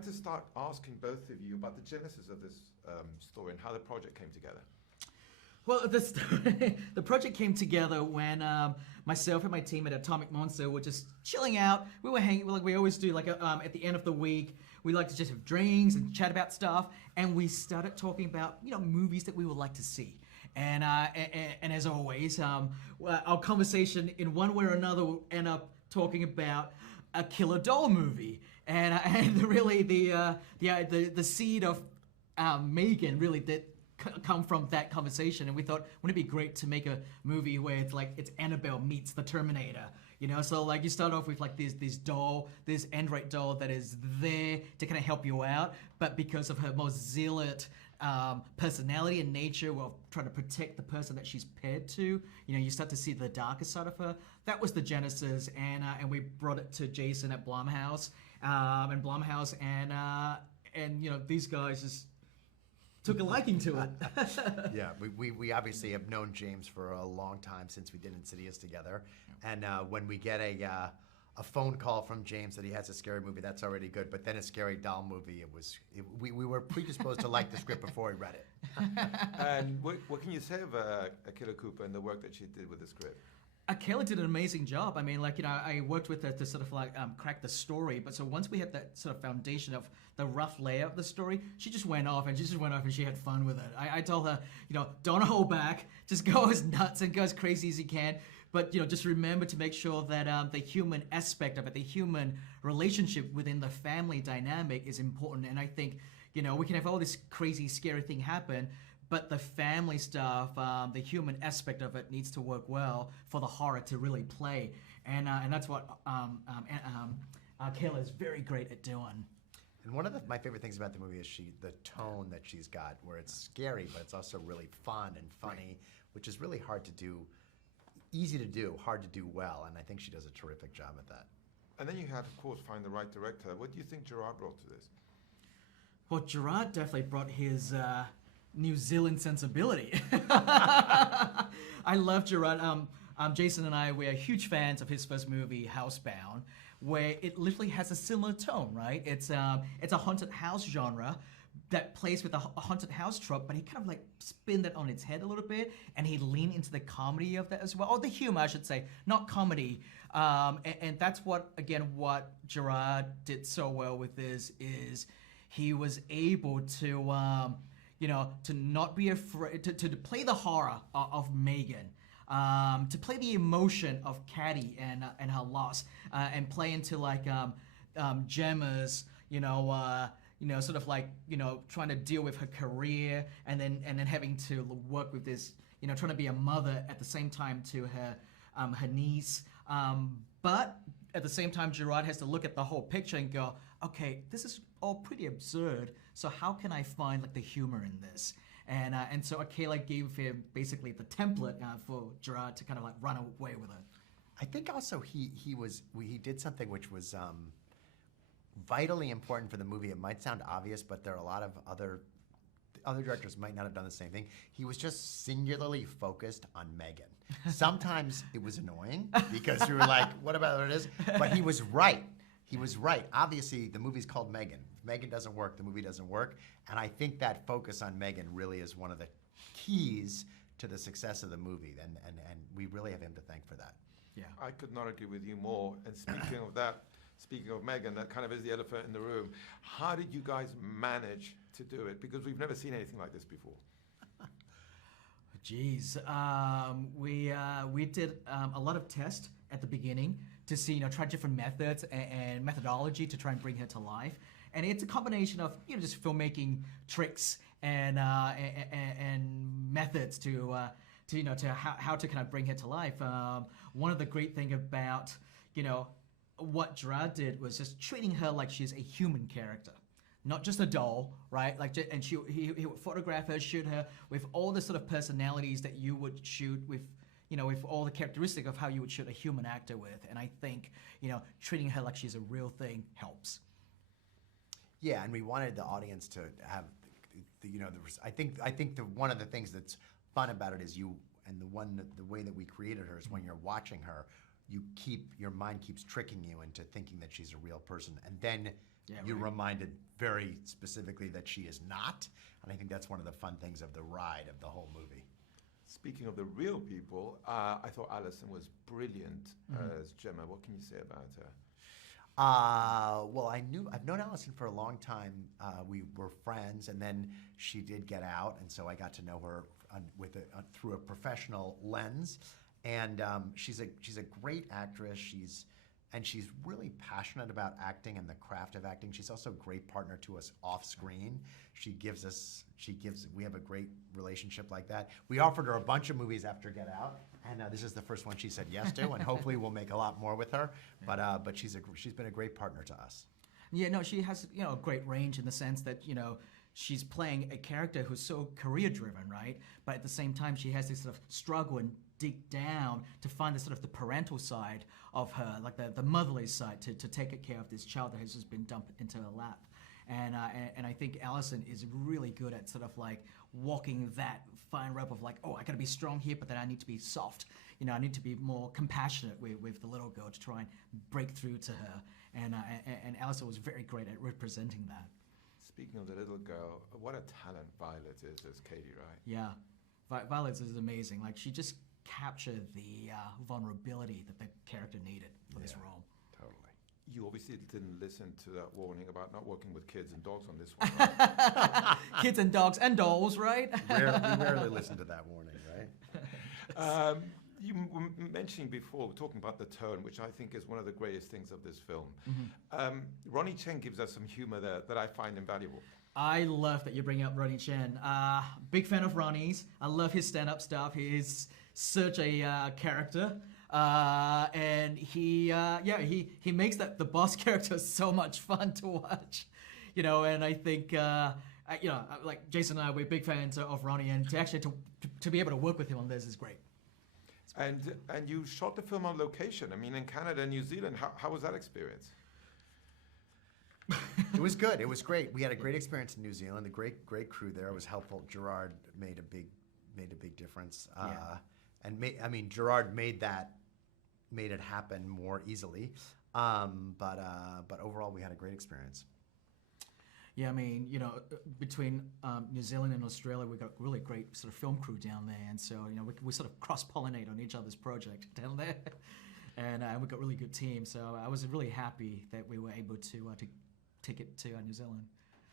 like to start asking both of you about the genesis of this story and how the project came together. Well, the project came together when myself and my team at Atomic Monster were just chilling out. We were hanging, like we always do, like at the end of the week. We like to just have drinks and chat about stuff, and we started talking about movies that we would like to see. And as always, our conversation in one way or another will end up talking about a killer doll movie, and really the seed of M3GAN really did come from that conversation, and we thought, wouldn't it be great to make a movie where it's Annabelle meets the Terminator, So like you start off with like this android doll that is there to kind of help you out, but because of her more zealot personality and nature of trying to protect the person that she's paired to, you start to see the darker side of her. That was the genesis, and we brought it to Jason at Blumhouse, and these guys just took a liking to it. Yeah, we obviously have known James for a long time since we did Insidious together, and when we get a phone call from James that he has a scary movie, that's already good. But then a scary doll movie, we were predisposed to like the script before we read it. And what can you say of Akela Couper and the work that she did with the script? Akela did an amazing job. I mean, I worked with her to sort of crack the story. But so once we had that sort of foundation of the rough layout of the story, she just went off and she had fun with it. I told her, don't hold back, just go as nuts and go as crazy as you can. But just remember to make sure that the human aspect of it, the human relationship within the family dynamic is important. And I think, we can have all this crazy, scary thing happen, but the family stuff, the human aspect of it needs to work well for the horror to really play. And that's what Kayla is very great at doing. And one of my favorite things about the movie is the tone that she's got, where it's scary, but it's also really fun and funny, which is really hard to do, easy to do, hard to do well. And I think she does a terrific job at that. And then you had, of course, find the right director. What do you think Gerard brought to this? Well, Gerard definitely brought his New Zealand sensibility. I love Gerard. Jason and I, we are huge fans of his first movie, Housebound, where it literally has a similar tone, right? It's a haunted house genre that plays with a haunted house trope, but he kind of like spin that on its head a little bit, and he leaned into the comedy of that as well, or the humor, I should say, not comedy. And that's what Gerard did so well with this is he was able to to not be afraid, to play the horror of M3GAN, to play the emotion of Caddy and her loss, and play into like Gemma's, sort of like, trying to deal with her career, and then having to work with this, trying to be a mother at the same time to her niece. But at the same time, Gerard has to look at the whole picture and go, okay, this is all pretty absurd, so how can I find like the humor in this? And so Akela gave him basically the template for Gerard to kind of like run away with it. I think also he did something which was vitally important for the movie. It might sound obvious, but there are a lot of other directors might not have done the same thing. He was just singularly focused on M3GAN. Sometimes it was annoying because we were like, what about it is? But he was right. He was right. Obviously, the movie's called M3GAN. If M3GAN doesn't work, the movie doesn't work. And I think that focus on M3GAN really is one of the keys to the success of the movie. And we really have him to thank for that. Yeah. I could not agree with you more. And speaking of that, speaking of M3GAN, that kind of is the elephant in the room. How did you guys manage to do it? Because we've never seen anything like this before. Geez, we did a lot of tests at the beginning to see, try different methods and methodology to try and bring her to life. And it's a combination of, just filmmaking tricks and methods to how to kind of bring her to life. One of the great thing about, what Gerard did was just treating her like she's a human character, not just a doll, right? And he would photograph her, shoot her with all the sort of personalities that you would shoot with, with all the characteristics of how you would shoot a human actor with. And I think, treating her like she's a real thing helps. Yeah, and we wanted the audience to have, I think one of the things that's fun about it is the way that we created her is when you're watching her, your mind keeps tricking you into thinking that she's a real person, and then Yeah, you're right. reminded very specifically that she is not. And I think that's one of the fun things of the ride of the whole movie. Speaking of the real people, I thought Alison was brilliant as Gemma. What can you say about her? Well, I've known Alison for a long time. We were friends, and then she did get out, and so I got to know her through a professional lens. And she's a great actress. She's really passionate about acting and the craft of acting. She's also a great partner to us off screen. We have a great relationship like that. We offered her a bunch of movies after Get Out, and this is the first one she said yes to, and hopefully we'll make a lot more with her. But she's been a great partner to us. Yeah, no, she has a great range in the sense that she's playing a character who's so career driven, right? But at the same time, she has this sort of struggle and dig down to find the sort of the parental side of her, like the motherly side, to take care of this child that has just been dumped into her lap. And I think Alison is really good at sort of like walking that fine rope of like, oh, I gotta be strong here, but then I need to be soft. I need to be more compassionate with the little girl to try and break through to her. And Alison was very great at representing that. Speaking of the little girl, what a talent Violet is as Katie, right? Yeah, Violet is amazing. Like, she just captured the vulnerability that the character needed for this role. Totally. You obviously didn't listen to that warning about not working with kids and dogs on this one, right? Kids and dogs and dolls, right? We rarely listen to that warning, right? You were mentioning before, we're talking about the tone, which I think is one of the greatest things of this film. Ronnie Chen gives us some humor there that I find invaluable. I love that you bring up Ronnie Chen. Big fan of Ronnie's. I love his stand-up stuff. He is such a character. And he makes the boss character so much fun to watch. And I think, like Jason and I, we're big fans of Ronnie, and to be able to work with him on this is great. And you shot the film on location. I mean, in Canada and New Zealand. How was that experience? It was good. It was great. We had a great experience in New Zealand. A great crew there. It was helpful. Gerard made a big difference. Gerard made it happen more easily. But overall, we had a great experience. Yeah, I mean, between New Zealand and Australia, we've got a really great sort of film crew down there, and so we sort of cross-pollinate on each other's project down there, and we've got a really good team. So I was really happy that we were able to take it to New Zealand.